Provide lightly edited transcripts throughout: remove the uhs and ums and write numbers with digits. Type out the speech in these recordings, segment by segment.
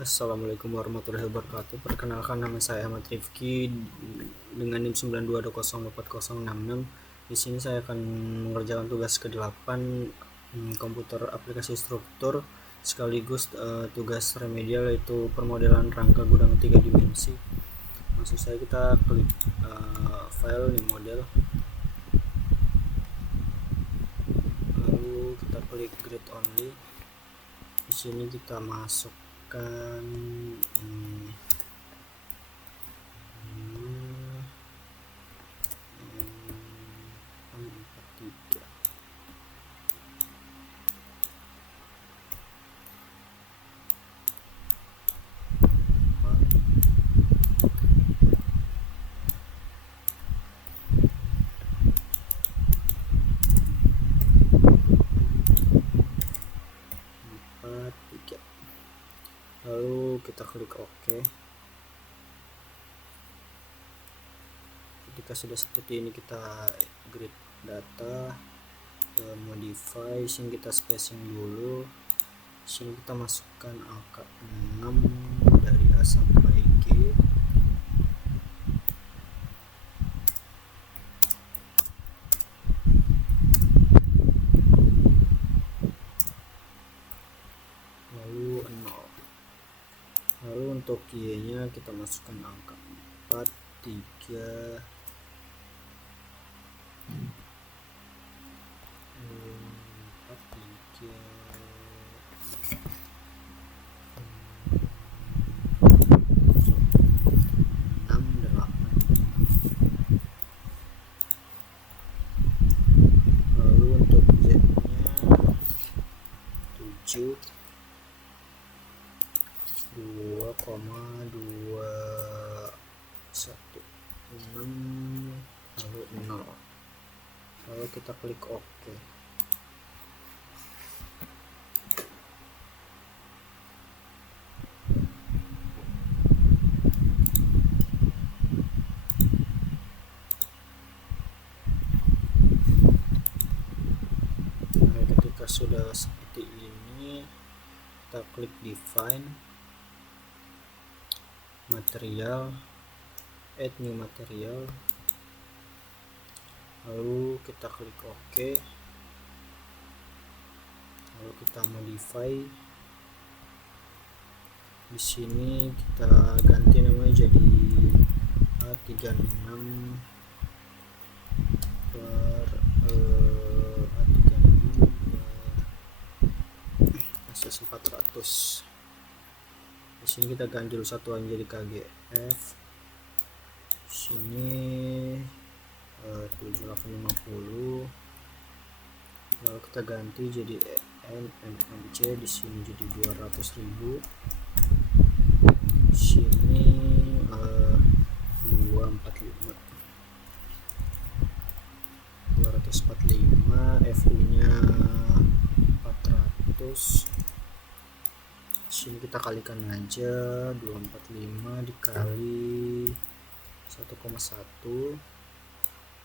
Assalamualaikum warahmatullahi wabarakatuh. Perkenalkan, nama saya Ahmad Rifki dengan NIM 9220404066. Di sini saya akan mengerjakan tugas ke-8 komputer aplikasi struktur sekaligus tugas remedial, yaitu permodelan rangka gudang 3 dimensi. Maksud saya, kita klik file new model, lalu kita klik grid only. Di sini kita masukkan lalu kita klik OK. Ketika sudah seperti ini, kita grid data, modify. Sini kita spacing dulu. Sini kita masukkan angka 6 dari A sampai G. Lalu 0. Lalu untuk Y-nya kita masukkan angka 4, 3, 6, 8. Lalu untuk Z-nya 7, 2,216, lalu 0. Lalu kita klik OK. Nah, ketika sudah seperti ini, kita klik define material, add new material, lalu kita klik OK. Lalu kita modify. Di sini kita ganti namanya jadi A36 per A36 per SS400. Di sini kita ganti dulu satuan jadi KGF. Di sini 7850. Lalu kita ganti jadi NMC. Di sini jadi 200.000. Di sini 245, FU nya 400. Di sini kita kalikan aja, 245 dikali 1,1.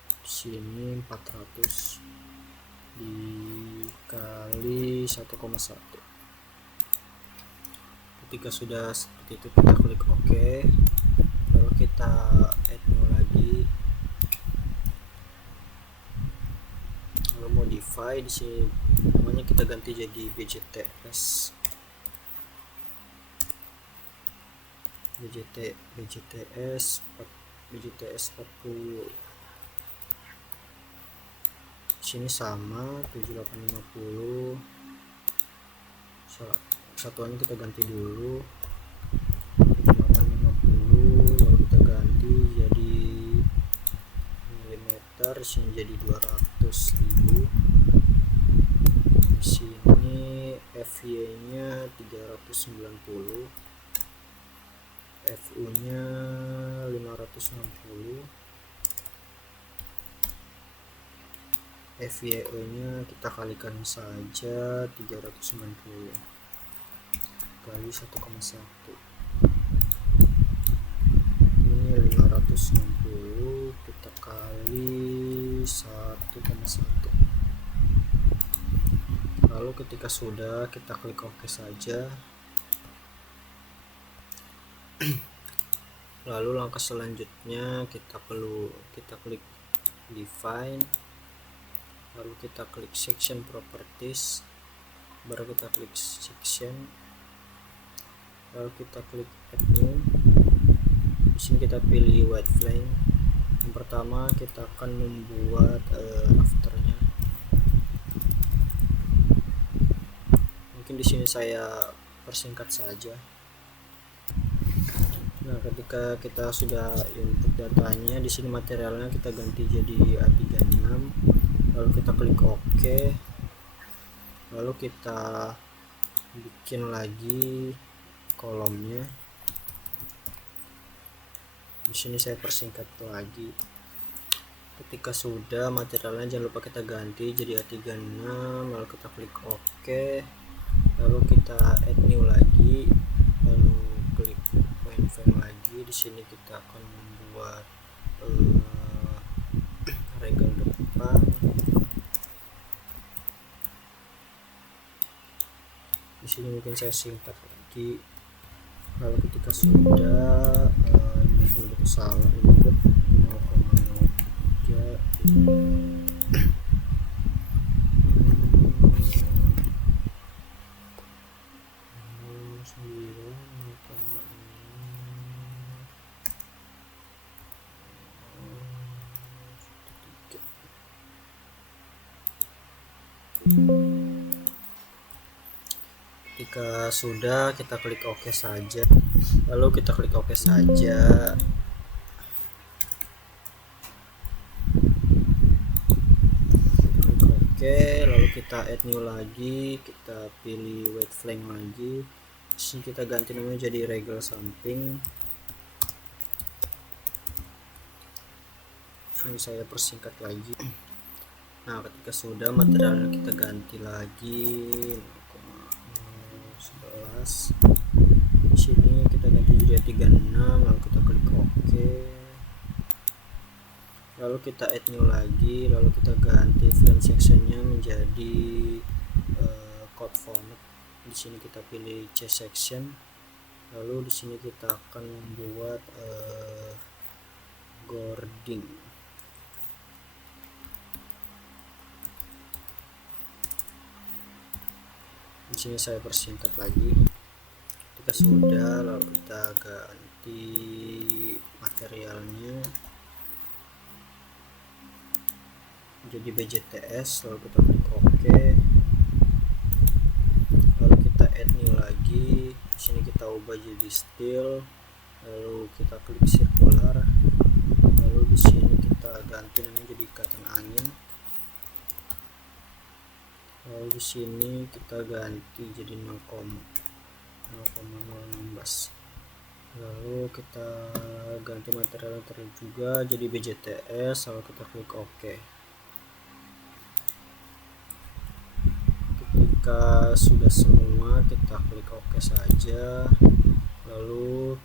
Di sini 400 dikali 1,1. Ketika sudah seperti itu, kita klik OK. Lalu kita add new lagi, lalu modify. Di sini namanya kita ganti jadi BJTS. BJTS 40. Di sini sama 7850. Satuannya kita ganti dulu 7850, lalu kita ganti jadi milimeter. Di sini jadi 200.000. Di sini FY nya 390, FU nya 560, FYE nya kita kalikan saja 390 kali 1,1. Ini 560 kita kali 1,1. Lalu ketika sudah, kita klik OK saja. Lalu langkah selanjutnya kita klik define, lalu kita klik section properties, baru kita klik section, lalu kita klik add new. Di sini kita pilih white flame. Yang pertama kita akan membuat rafternya. Mungkin di sini saya persingkat saja. Nah, ketika kita sudah input datanya, di sini materialnya kita ganti jadi A36. Lalu kita klik OK. Lalu kita bikin lagi kolomnya. Di sini saya persingkat lagi. Ketika sudah, materialnya jangan lupa kita ganti jadi A36. Lalu kita klik OK. Lalu kita add new lagi. Lalu klik frame lagi. Di sini kita akan membuat regel depan. Di sini mungkin saya singkat lagi. Lalu ketika sudah input salah, input 0,03 Ketika sudah, kita klik OK saja. Lalu kita klik OK saja. Klik OK, lalu kita add new lagi, kita pilih white flame lagi. Di sini kita ganti namanya jadi regel samping. Sini saya persingkat lagi. Nah, ketika sudah, materialnya kita ganti lagi 0,11. Di sini kita ganti jadi 36, lalu kita klik OK. Lalu kita add new lagi, lalu kita ganti frame sectionnya menjadi code font. Di sini kita pilih C section. Lalu di sini kita akan membuat Gording. Di sini saya persingkat lagi. Ketika sudah, lalu kita ganti materialnya jadi BJTS, lalu kita klik OK. Lalu kita add new lagi. Di sini kita ubah jadi steel, lalu kita klik circular. Lalu di sini kita ganti namanya jadi ikatan angin. Lalu di sini kita ganti jadi 0,016. Lalu kita ganti material juga jadi BJTS, lalu kita klik OK. Ketika sudah semua, kita klik OK saja. Lalu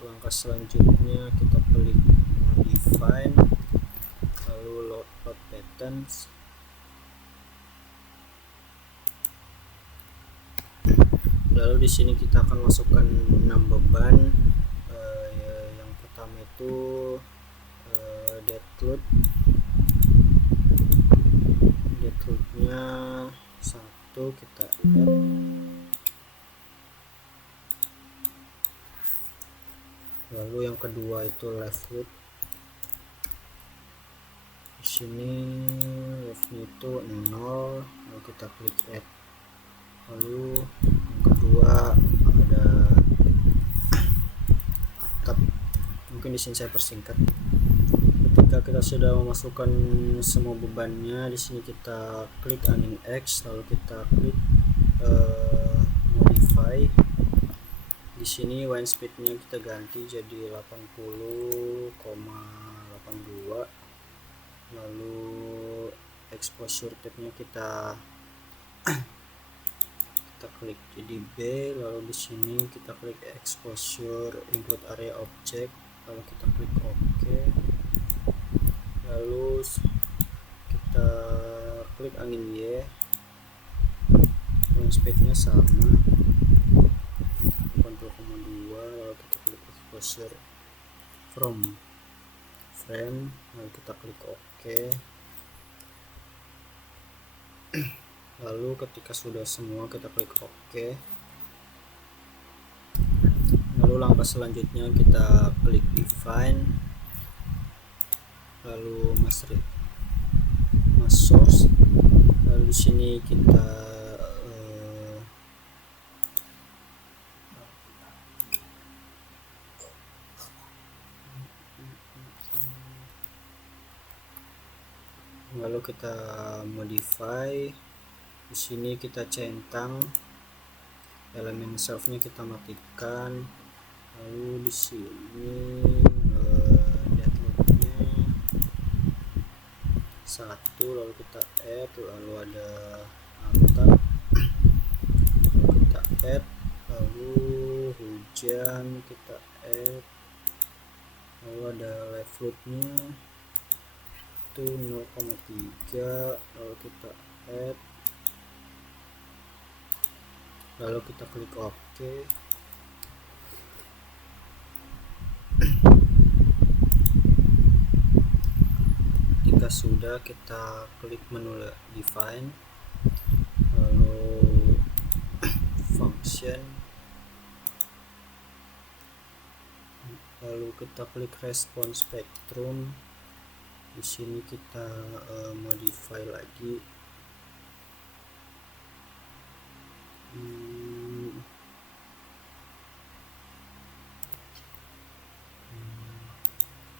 langkah selanjutnya kita klik modify, lalu load patterns. Lalu di sini kita akan masukkan 6 beban. Yang pertama itu deadload. Deadloadnya 1 kita add. Lalu yang kedua itu left load. Di sini leftnya itu 0, lalu kita klik add. Lalu yang kedua ada atap, mungkin di sini saya persingkat. Ketika kita sudah memasukkan semua bebannya, di sini kita klik angin X, lalu kita klik modify. Di sini wind speednya kita ganti jadi 80,82. Lalu exposure type-nya kita klik jadi B. Lalu di sini kita klik exposure include area object, lalu kita klik OK. Lalu kita klik angin Y, wind speednya sama 80,2, lalu kita klik closure from frame, lalu kita klik OK. Lalu ketika sudah semua kita klik OK. Lalu langkah selanjutnya kita klik define, lalu mas source, lalu di sini kita lalu kita modify. Di sini kita centang, elemen self-nya kita matikan. Lalu di sini deadlock-nya 1, lalu kita add, lalu ada atap, lalu kita add, lalu hujan kita add, lalu ada left loop-nya itu 0,3, lalu kita add, lalu kita klik OK. Ketika sudah, kita klik menu define, lalu function, lalu kita klik response spectrum. Di sini kita modify lagi.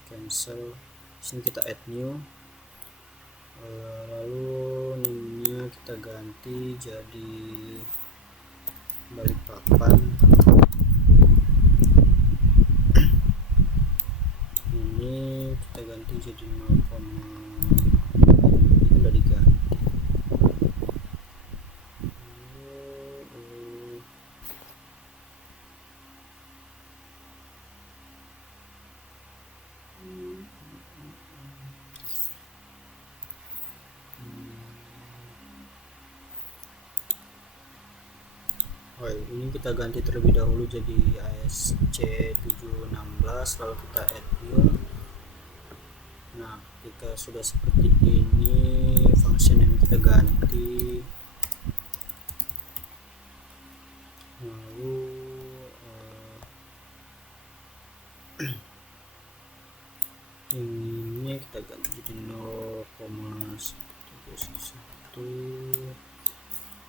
Cancel. Sini kita add new, lalu name-nya kita ganti jadi Balikpapan. Ini kita ganti jadi 0, itu udah diganti. Oh, ini kita ganti terlebih dahulu jadi ASC716, lalu kita add new. Nah, ketika sudah seperti ini, function yang kita ganti, lalu ini kita ganti jadi 0,1,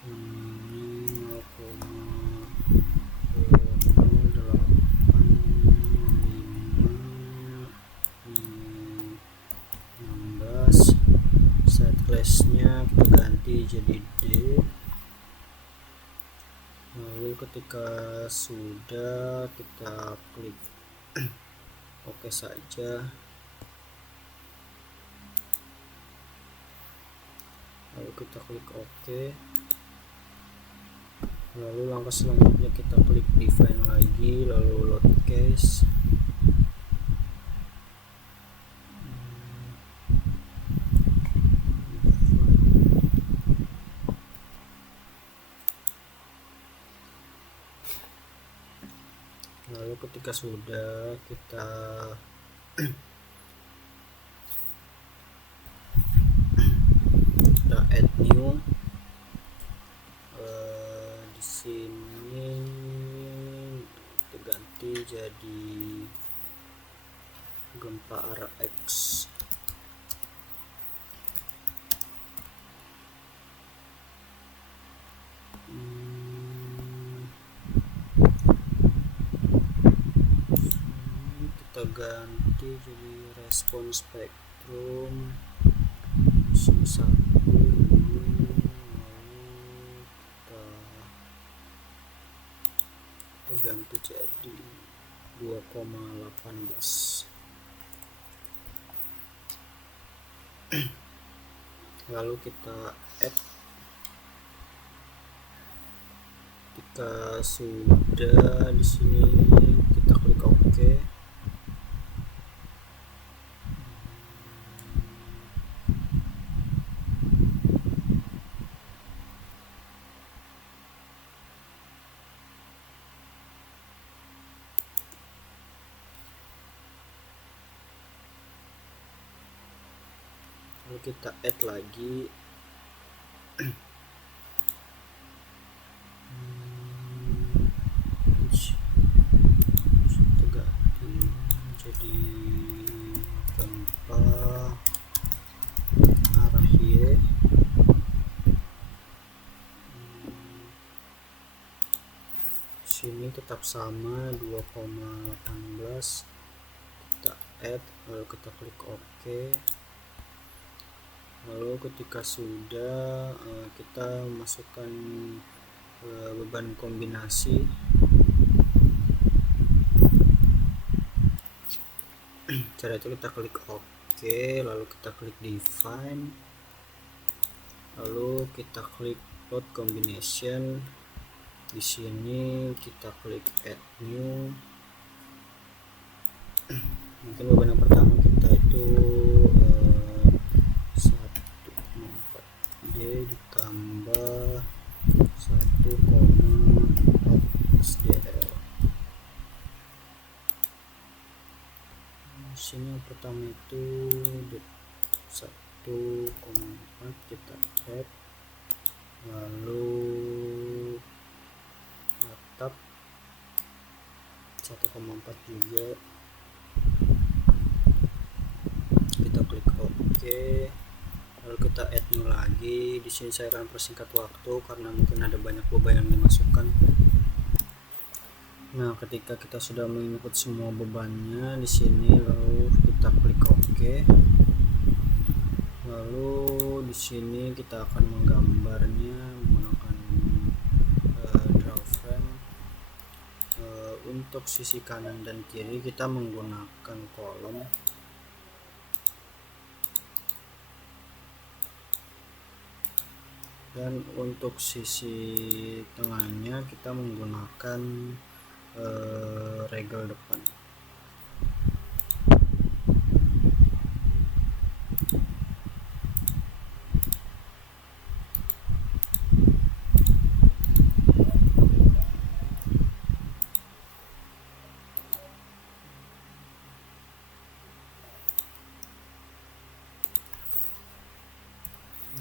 ini 0,08516. Set class-nya kita ganti jadi D. Lalu ketika sudah, kita klik OK saja. Lalu kita klik OK. Lalu langkah selanjutnya kita klik define lagi, lalu load case. Lalu ketika sudah, kita add new. Di sini kita ganti jadi gempa RX. Kita ganti jadi response spectrum. Di sini 1. Ganti jadi 2,18. Lalu kita add. Ketika sudah, di sini kita klik OK. lalu kita add lagi. Kita ganti jadi tanpa arah Y. Sini tetap sama 2,18. Kita add, lalu kita klik OK. Lalu ketika sudah, kita masukkan beban kombinasi. Cara itu kita klik OK, lalu kita klik define, lalu kita klik load combination. Di sini kita klik add new. Mungkin beban yang pertama kita itu 1,4 D ditambah 1,4 SDL. Sini yang pertama itu 1,4, kita add, lalu atap 1,4 juga, kita klik OK, lalu kita add new lagi. Di sini saya akan persingkat waktu karena mungkin ada banyak beban yang dimasukkan. Nah, ketika kita sudah menginput semua bebannya di sini, lalu kita klik OK. Lalu di sini kita akan menggambarnya menggunakan draw frame. Untuk sisi kanan dan kiri kita menggunakan kolom. Dan untuk sisi tengahnya kita menggunakan regel depan.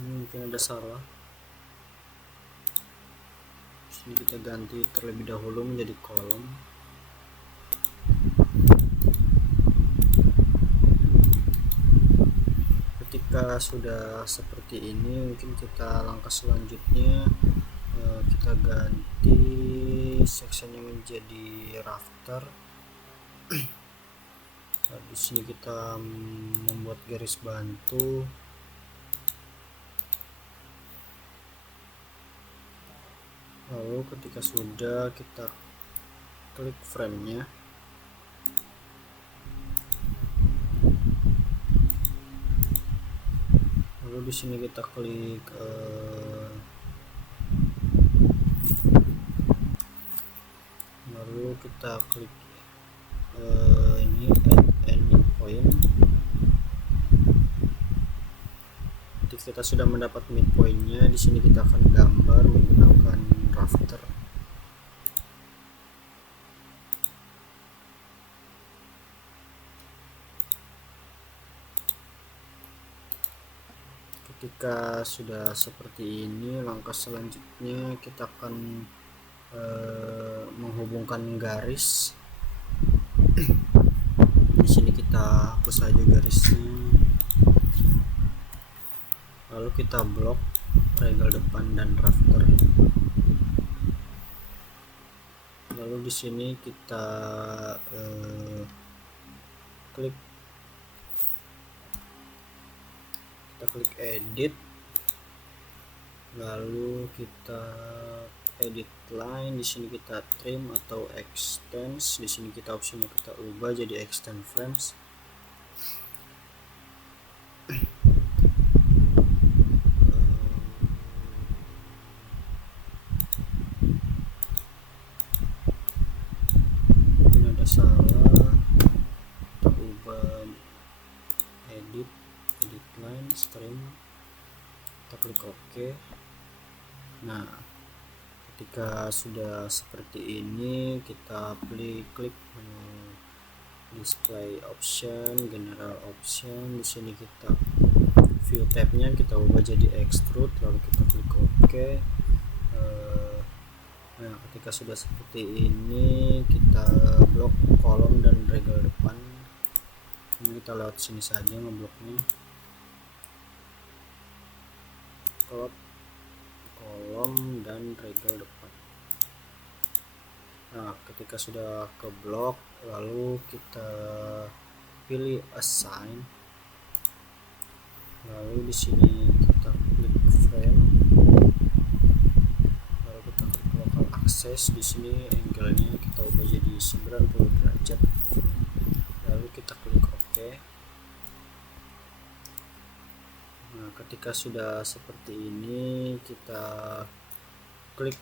Mungkin ada salah. Ini kita ganti terlebih dahulu menjadi kolom. Ketika sudah seperti ini, mungkin kita langkah selanjutnya kita ganti sectionnya menjadi rafter. Nah, di sini kita membuat garis bantu. Lalu ketika sudah, kita klik frame-nya. Lalu di sini kita klik lalu kita klik ini add ending point. Ketika kita sudah mendapat midpoint-nya, di sini kita akan gambar menggunakan rafter. Ketika sudah seperti ini, langkah selanjutnya kita akan menghubungkan garis. Di sini kita hapus saja garisnya. Lalu kita blok regel depan dan rafter. Lalu di sini kita klik edit, lalu kita edit line. Di sini kita trim atau extend. Di sini kita opsinya kita ubah jadi extend frames. Mungkin ada salah, kita ubah edit line, trim, kita klik OK. Nah, ketika sudah seperti ini, kita klik display option, general option. Di sini kita view tabnya kita ubah jadi extrude, lalu kita klik OK. Nah, ketika sudah seperti ini, kita blok kolom dan regel depan. Ini kita lewat sini saja ngebloknya. Klop kolom dan regel depan. Nah, ketika sudah ke blok, lalu kita pilih assign. Lalu di sini kita klik frame. Lalu kita klik local access. Di sini angle-nya kita ubah jadi 90 derajat. Lalu kita klik OK. Nah, ketika sudah seperti ini, kita klik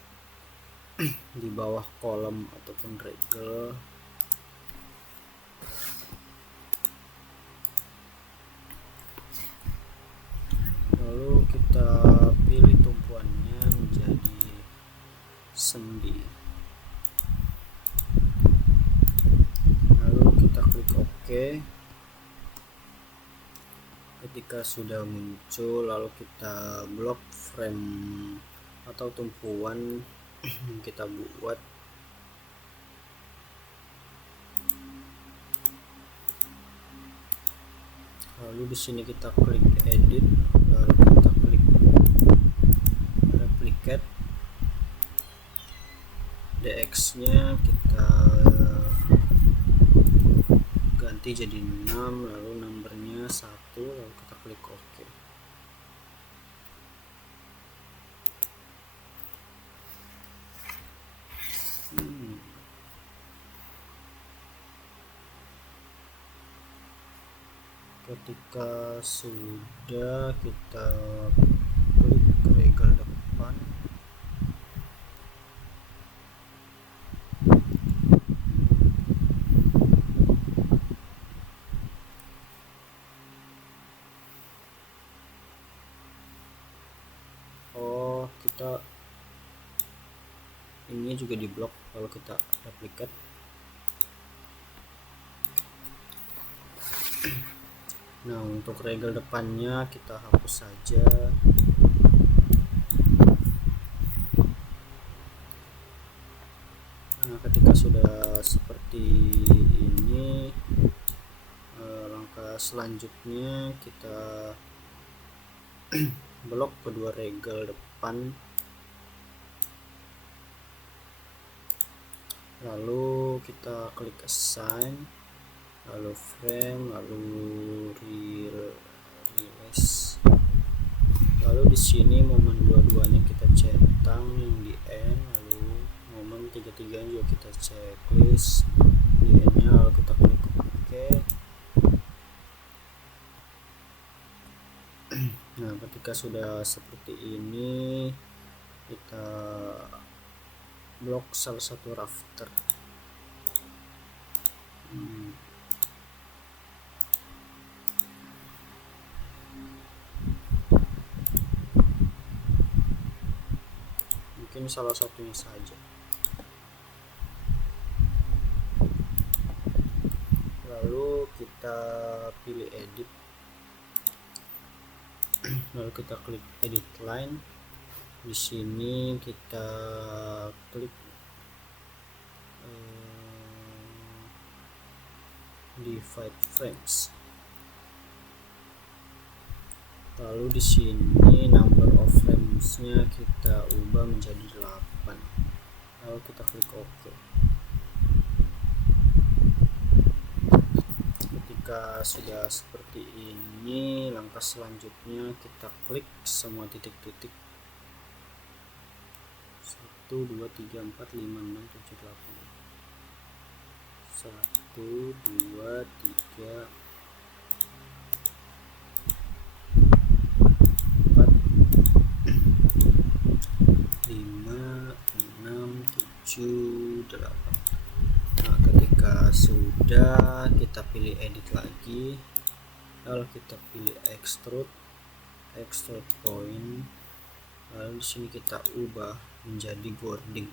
di bawah kolom ataupun regel. Lalu kita pilih tumpuannya menjadi sendi. Lalu kita klik OK. Ketika sudah muncul, lalu kita blok frame atau tumpuan yang kita buat. Lalu di sini kita klik edit, lalu kita klik replicate. DX-nya kita ganti jadi 6, lalu numbernya 1, lalu kita klik OK. Ketika sudah, kita klik regel depan. Kita ini juga di blok, lalu kita replicate. Nah, untuk regel depannya kita hapus saja. Nah, ketika sudah seperti ini, langkah selanjutnya kita blok kedua regel depan, lalu kita klik assign, lalu frame, lalu release. Lalu di sini momen dua-duanya kita centang yang di end, lalu momen tiga-tiganya juga kita checklist di end-nya, lalu kita klik OK. Nah, ketika sudah seperti ini, kita blok salah satu rafter. Mungkin salah satunya saja. Lalu kita pilih edit, lalu kita klik edit line. Di sini kita klik divide frames. Lalu di sini number of frames-nya kita ubah menjadi 8. Lalu kita klik OK. Ketika sudah seperti ini, langkah selanjutnya kita klik semua titik-titik 1, 2, 3, 4, 5, 6, 7, 8. 1, 2, 3, 4, 5, 6, 7, 8. Nah, ketika sudah, kita pilih edit lagi, lalu kita pilih extrude point, lalu di sini kita ubah menjadi boarding.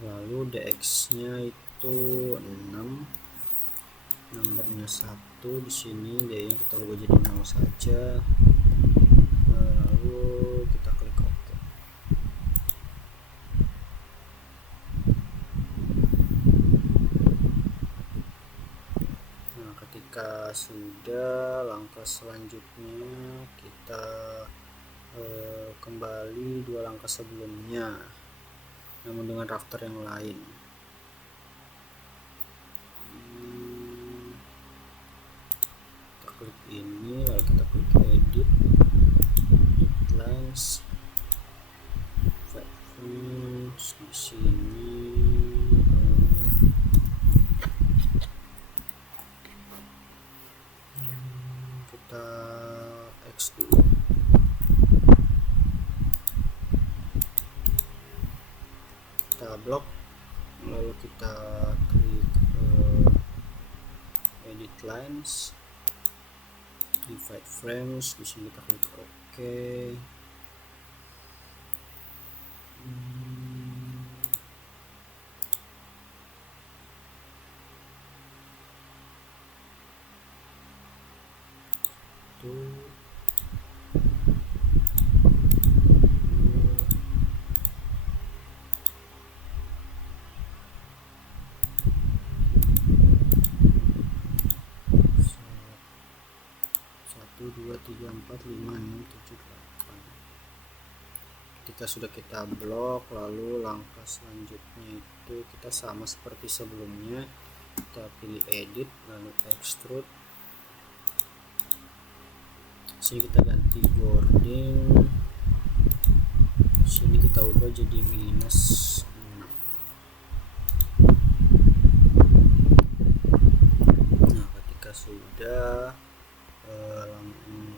Lalu DX nya itu 6, nomornya 1 di sini, dia kita ubah jadi 0 saja, lalu kita klik OK. Nah, ketika sudah, langkah selanjutnya kita kembali 2 langkah sebelumnya, namun dengan rafter yang lain. Kita klik ini, lalu kita klik edit lines, di sini kita X dulu. Kita blok, lalu kita klik edit lines, divide frames, di sini kita klik OK. Dua, 3, 4, 5, 6, 7, 8. Ketika sudah kita blok, lalu langkah selanjutnya itu kita sama seperti sebelumnya, kita pilih edit, lalu extrude. Sini kita ganti boarding, sini kita ubah jadi minus 6. Nah, ketika sudah,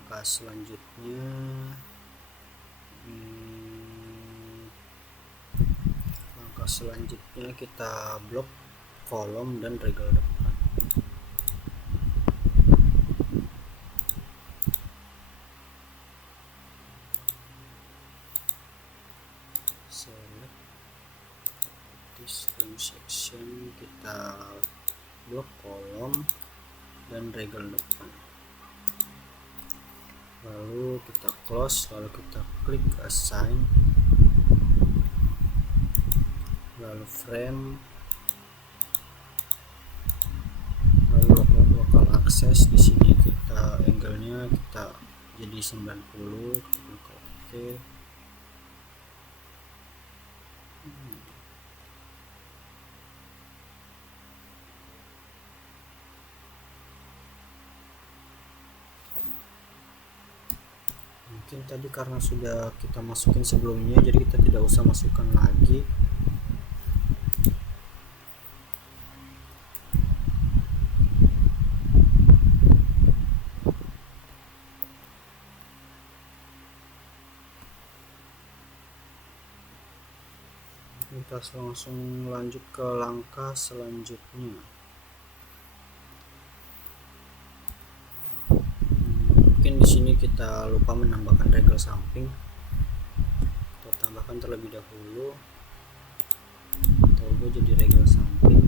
langkah selanjutnya kita blok kolom dan regel depan. Select this frame section, kita blok kolom dan regel depan, lalu kita close, lalu kita klik assign, lalu frame, lalu local access. Di sini kita angle-nya kita jadi 90, klik OK. Mungkin tadi karena sudah kita masukin sebelumnya, jadi kita tidak usah masukkan lagi. Kita langsung lanjut ke langkah selanjutnya. Mungkin di sini kita lupa menambahkan regel samping, kita tambahkan terlebih dahulu. Kita ubah jadi regel samping.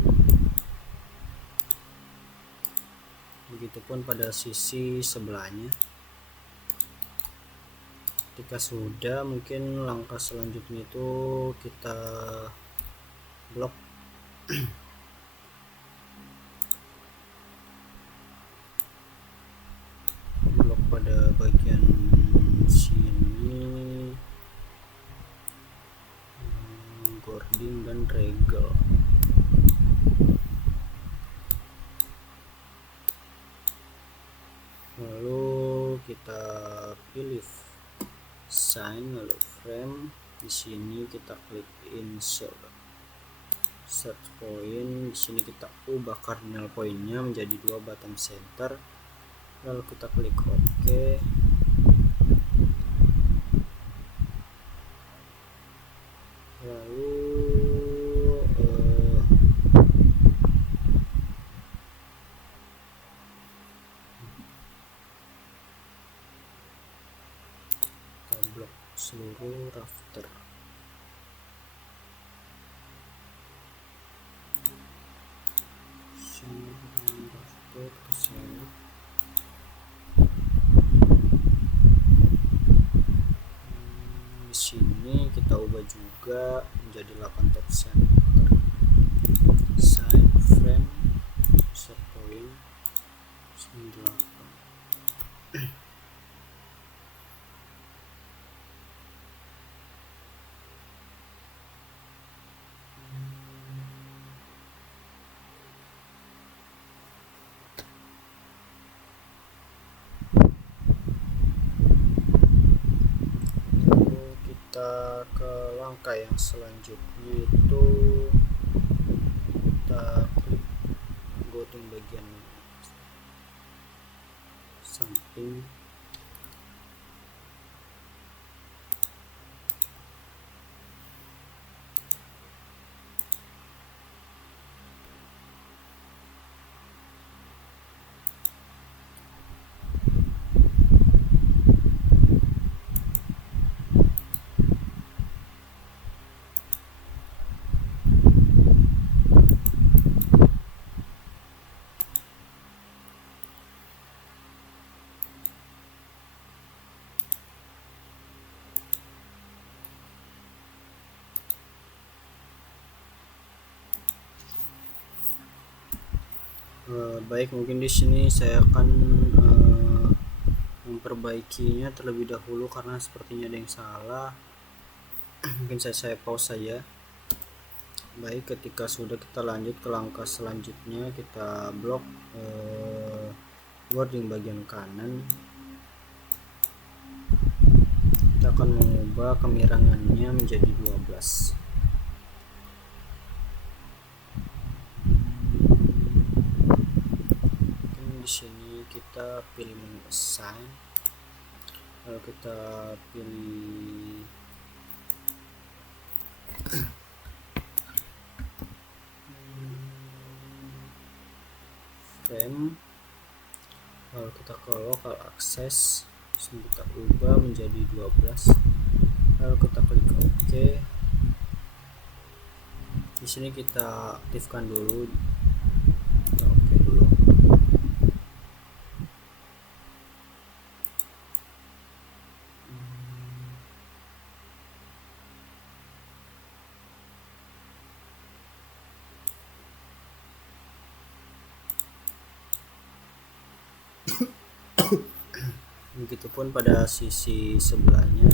Begitupun pada sisi sebelahnya. Ketika sudah, mungkin langkah selanjutnya itu kita blok blok pada bagian sini, boarding dan regel. Lalu kita pilih sign, lalu frame. Di sini kita klik insert search point. Di sini kita ubah cardinal pointnya menjadi 2 bottom center, lalu kita klik OK. Lalu kita blok seluruh rafter. Rafter Di sini kita ubah juga menjadi 8 top center, side frame, set point 98. Kita ke langkah yang selanjutnya, itu kita klik ghosting bagian samping, baik, mungkin di sini saya akan memperbaikinya terlebih dahulu karena sepertinya ada yang salah. Mungkin saya pause saja. Baik, ketika sudah, kita lanjut ke langkah selanjutnya, kita blok wording bagian kanan. Kita akan mengubah kemirangannya menjadi 12. Di sini kita pilih menu assign, lalu kita pilih frame, lalu kita ke local access, kita ubah menjadi 12, lalu kita klik OK. Di sini kita aktifkan dulu, kita OK dulu. Begitupun pada sisi sebelahnya.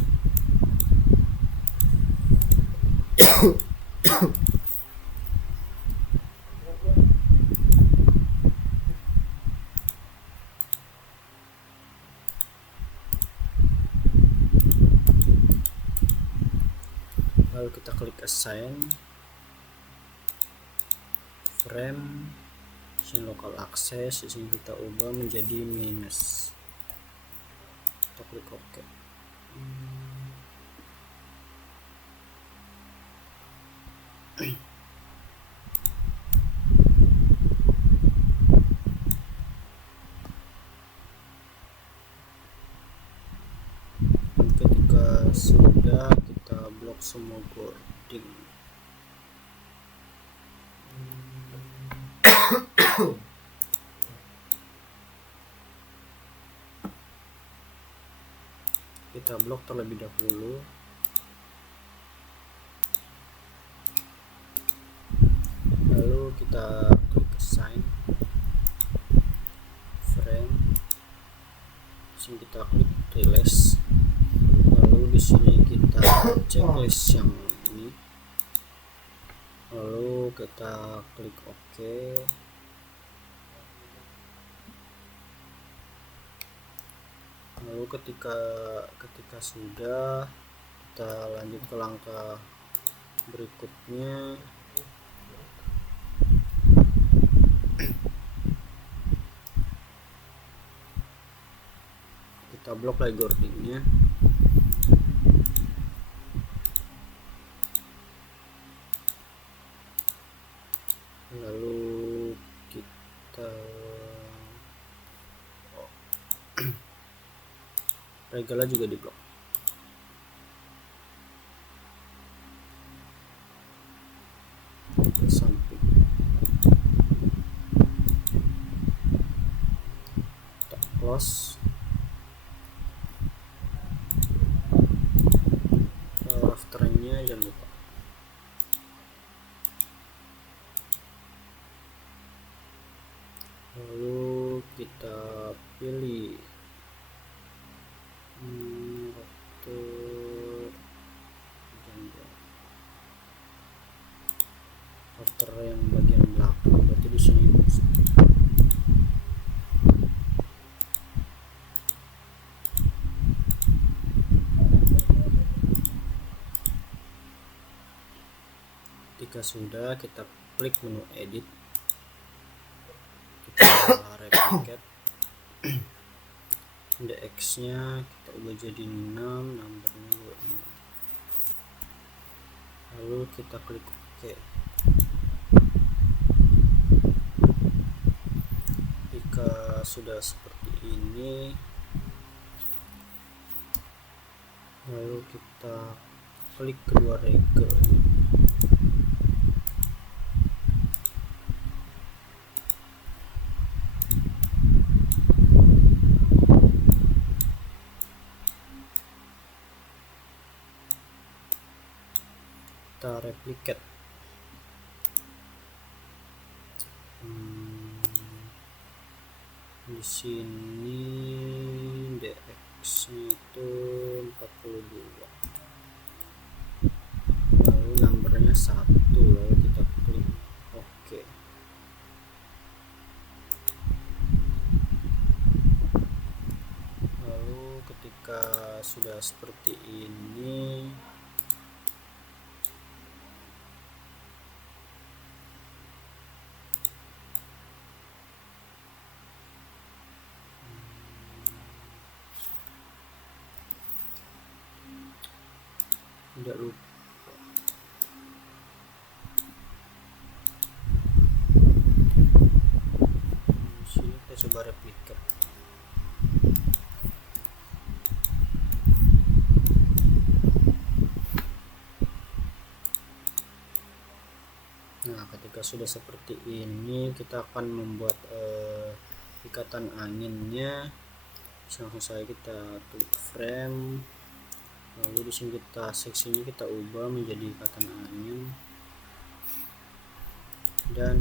Lalu kita klik assign, frame, sini local access, di sini kita ubah menjadi minus. Kita klik OK. Ketika sudah, kita blok semua boarding. Kita blok terlebih dahulu. Lalu kita klik assign, frame, sini kita klik release. Lalu di sini kita checklist yang ini. Lalu kita klik OK. Lalu ketika sudah, kita lanjut ke langkah berikutnya. Kita blok lagi boardingnya. Lalu kita regala juga diblok. Samping. close. Rafternya jangan lupa. Lalu kita pilih rafter yang bagian belakang, berarti di sini. Ketika sudah, kita klik menu edit, kita replicate index nya kita ubah jadi 6, numbernya 26, lalu kita klik OK. Jika sudah seperti ini, lalu kita klik kedua rege. Kita replicate. Di sini dx-nya itu 42, lalu numbernya 1, lalu kita klik OK. Lalu ketika sudah seperti ini, tidak lupa di sini kita coba replicate. Nah, ketika sudah seperti ini, kita akan membuat ikatan anginnya. Langsung saja kita klik frame, lalu di sini kita seksinya kita ubah menjadi ikatan angin, dan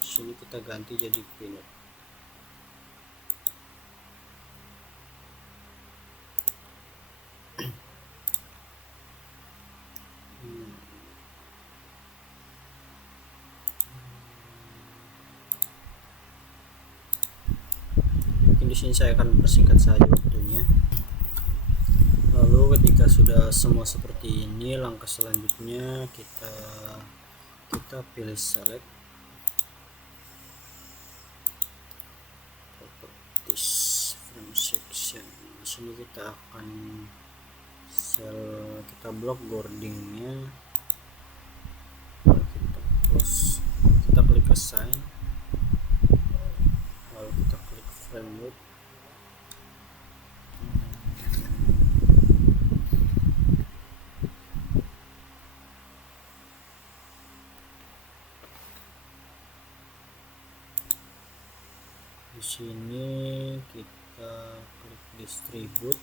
di sini kita ganti jadi pinet. Di sini saya akan persingkat saja waktunya. Lalu ketika sudah semua seperti ini, langkah selanjutnya kita pilih select properties frame section. Di sini kita akan kita blok boardingnya, lalu kita close, kita klik assign, lalu kita klik frame width. Di sini kita klik distribute.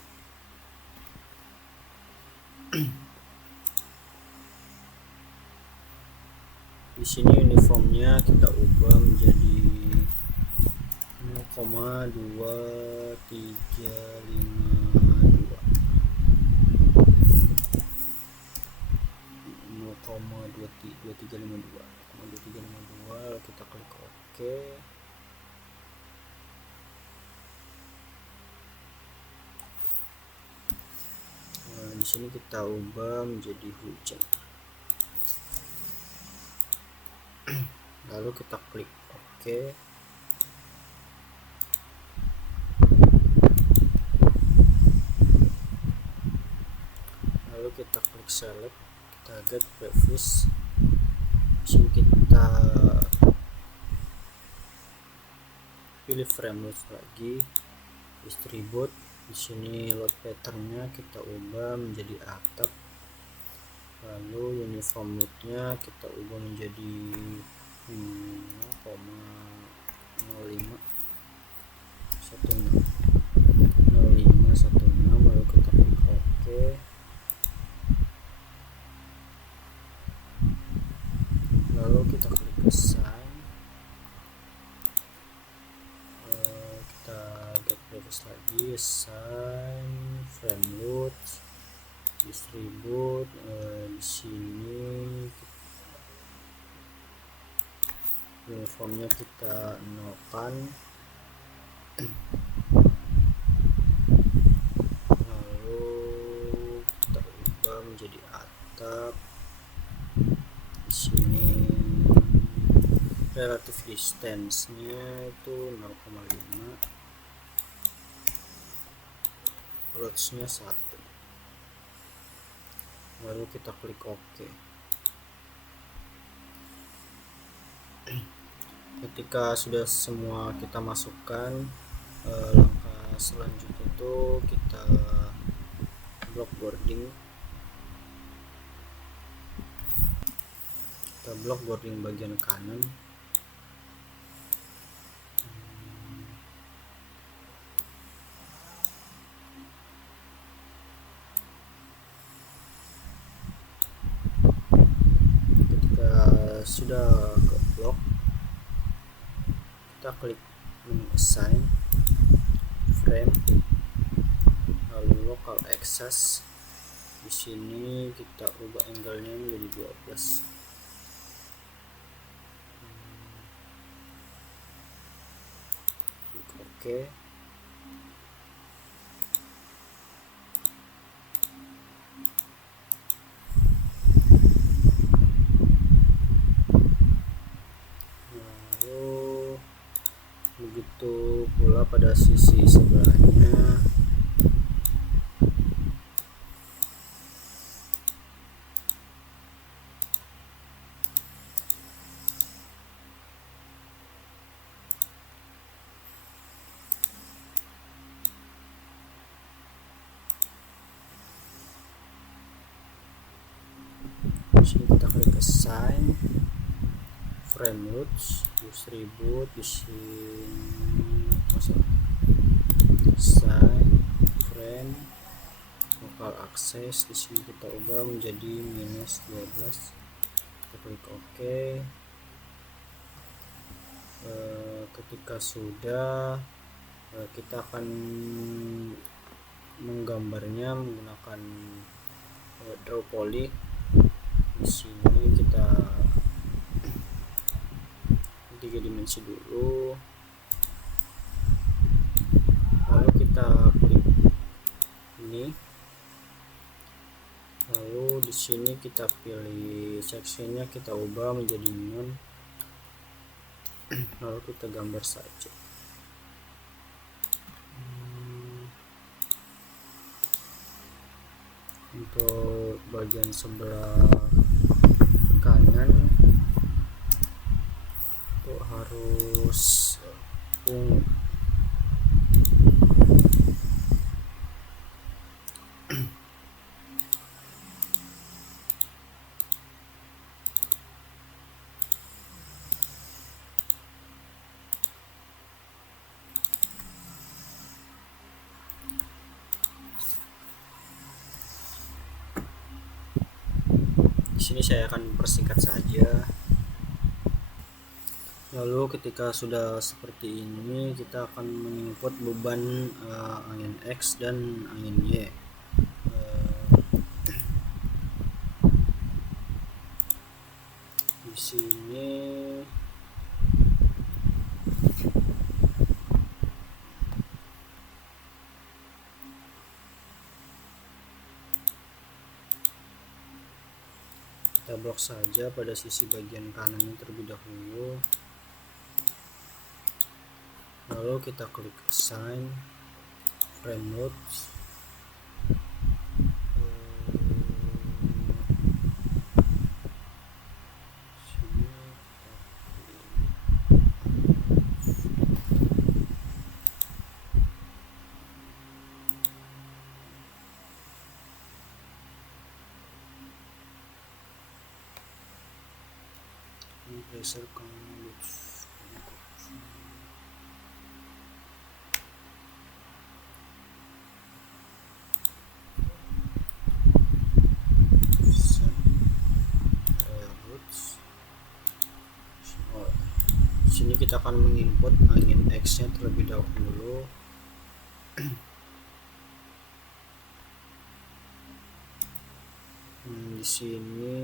Di sini uniformnya kita ubah menjadi 0,2352, 0,2352, kita klik OK. Di sini kita ubah menjadi hujan, lalu kita klik OK. Lalu kita klik select, kita get previous. Di sini kita pilih frame load lagi, distribute. Di sini load patternnya kita ubah menjadi atap, Lalu uniform load-nya kita ubah menjadi 0,05 16, lalu kita klik OK. Lalu kita klik assign, kita get previous lagi, assign frame load, distribute. Di sini uniformnya kita nolkan, lalu kita ubah menjadi atap. Di sini relative distance-nya itu 0,5, rods-nya 1. Lalu kita klik OK. Ketika sudah semua kita masukkan, langkah selanjutnya itu kita block boarding. Kita blok boarding bagian kanan. Ketika sudah ke blok, kita klik menu assign frame, lalu local access. Di sini kita ubah angle-nya menjadi 12. Klik OK. Lalu begitu pula pada sisi sebelahnya. Di sini kita klik assign frame loads, distribute. Di sini assign frame local access. Di sini kita ubah menjadi -12. Kita klik OK. Ketika sudah, kita akan menggambarnya menggunakan draw poly. Di sini kita 3 dimensi dulu, lalu kita klik ini, lalu di sini kita pilih sectionnya, kita ubah menjadi none, lalu kita gambar saja. Untuk bagian sebelah kanan itu harus ungu. Di sini saya akan persingkat saja. Lalu ketika sudah seperti ini, kita akan menginput beban angin X dan angin Y. Di sini kita blok saja pada sisi bagian kanannya terlebih dahulu. Lalu kita klik assign frame loads, Racer Conglux. Sini kita akan menginput angin X nya terlebih dahulu. Di sini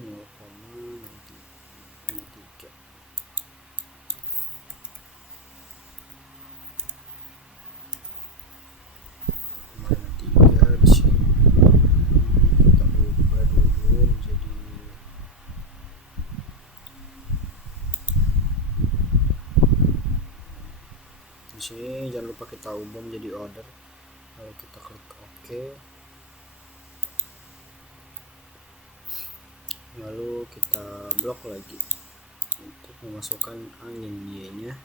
0,3 di sini kita ubah dulu menjadi di sini, jangan lupa kita ubah menjadi order, lalu kita klik OK, lalu kita blok lagi untuk memasukkan angin Y nya.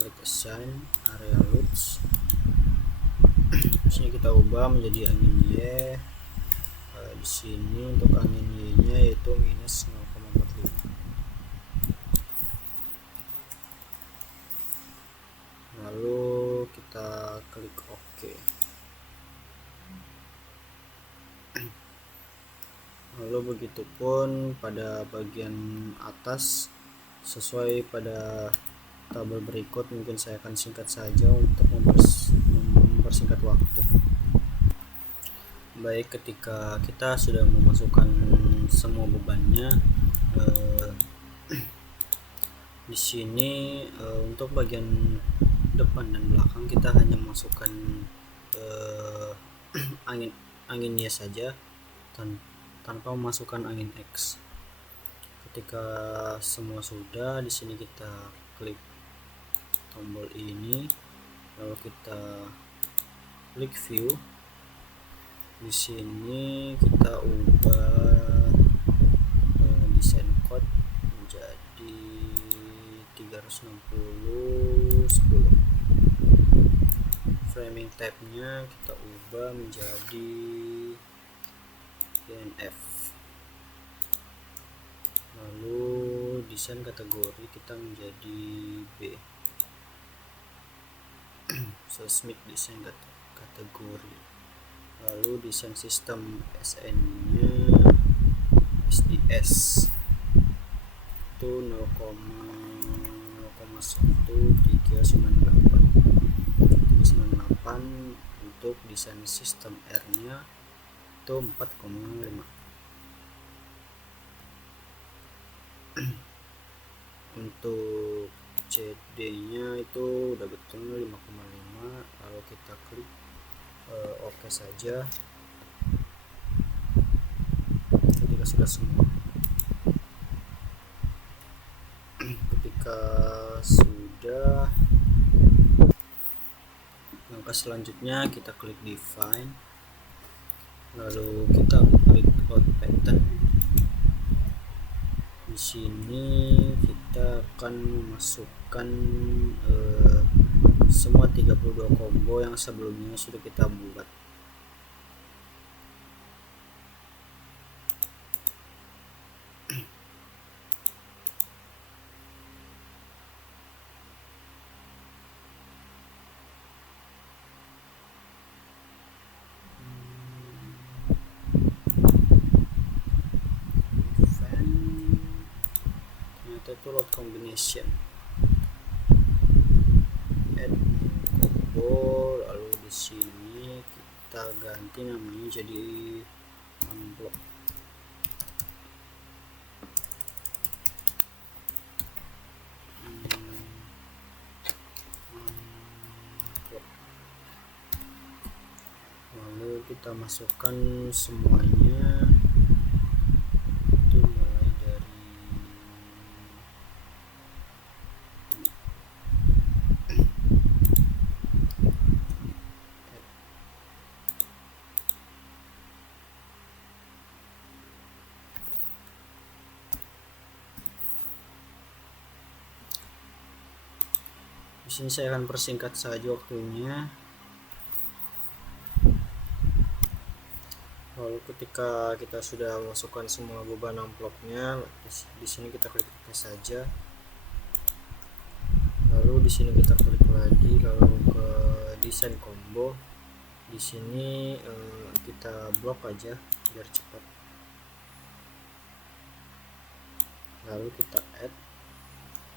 Klik assign area loads, di sini kita ubah menjadi angin Y. Di sini untuk angin Y nya yaitu minus 0,45. Lalu kita klik OK. Lalu begitupun pada bagian atas, sesuai pada tabel berikut. Mungkin saya akan singkat saja untuk mempersingkat waktu. Baik, ketika kita sudah memasukkan semua bebannya, di sini untuk bagian depan dan belakang kita hanya masukkan angin Y saja tanpa memasukkan angin X. Ketika semua sudah, di sini kita klik tombol ini, lalu kita klik view. Di sini kita ubah desain code menjadi 360/10. Framing type nya kita ubah menjadi DNF. Lalu desain kategori kita menjadi B. Seismic desain kategori. Lalu desain sistem SN nya SDS itu 0,1398. Untuk desain sistem R nya itu 4,5. Untuk CD nya itu udah betul 5,5. lalu kita klik OK saja ketika sudah semua. Ketika sudah, langkah selanjutnya kita klik define, lalu kita klik load pattern. Di sini kita akan memasukkan semua 32 combo yang sebelumnya sudah kita buat. Itu load combination, add combo, lalu di sini kita ganti namanya jadi unblock. Lalu kita masukkan semuanya. Di sini saya akan persingkat saja waktunya. Lalu ketika kita sudah masukkan semua beban amplopnya, di sini kita klik OK saja. Lalu di sini kita klik lagi, lalu ke desain combo. Di sini kita blok aja biar cepat. Lalu kita add,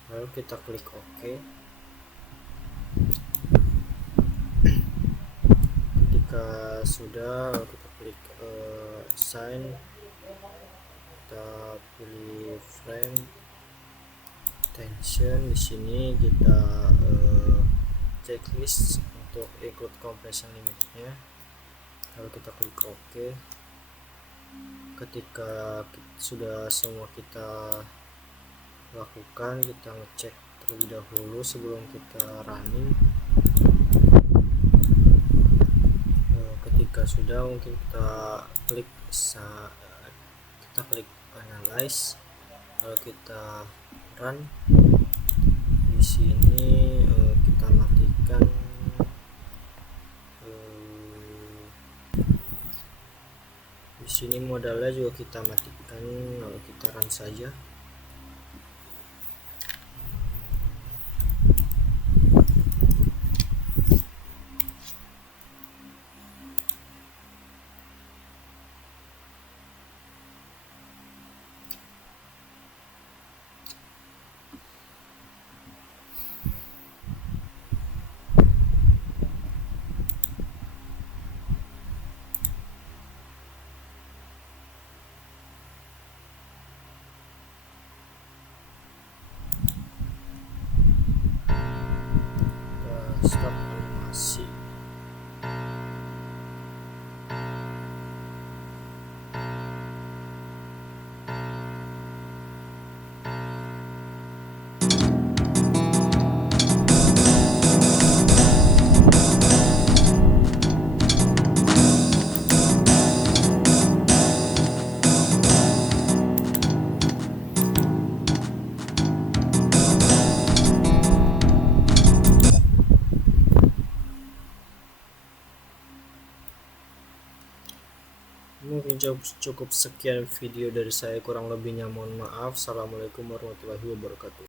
lalu kita klik OK. Ketika sudah, lalu kita klik sign, kita pilih frame tension. Di sini kita checklist untuk include compression limitnya, lalu kita klik OK. Ketika sudah semua kita lakukan, kita ngecek terlebih dahulu sebelum kita running. Ketika sudah, mungkin kita klik analyze, lalu kita run. Di sini kita matikan di sini modalnya juga kita matikan, lalu kita run saja. Stop animasi. Mungkin cukup sekian video dari saya, kurang lebihnya mohon maaf. Assalamualaikum warahmatullahi wabarakatuh.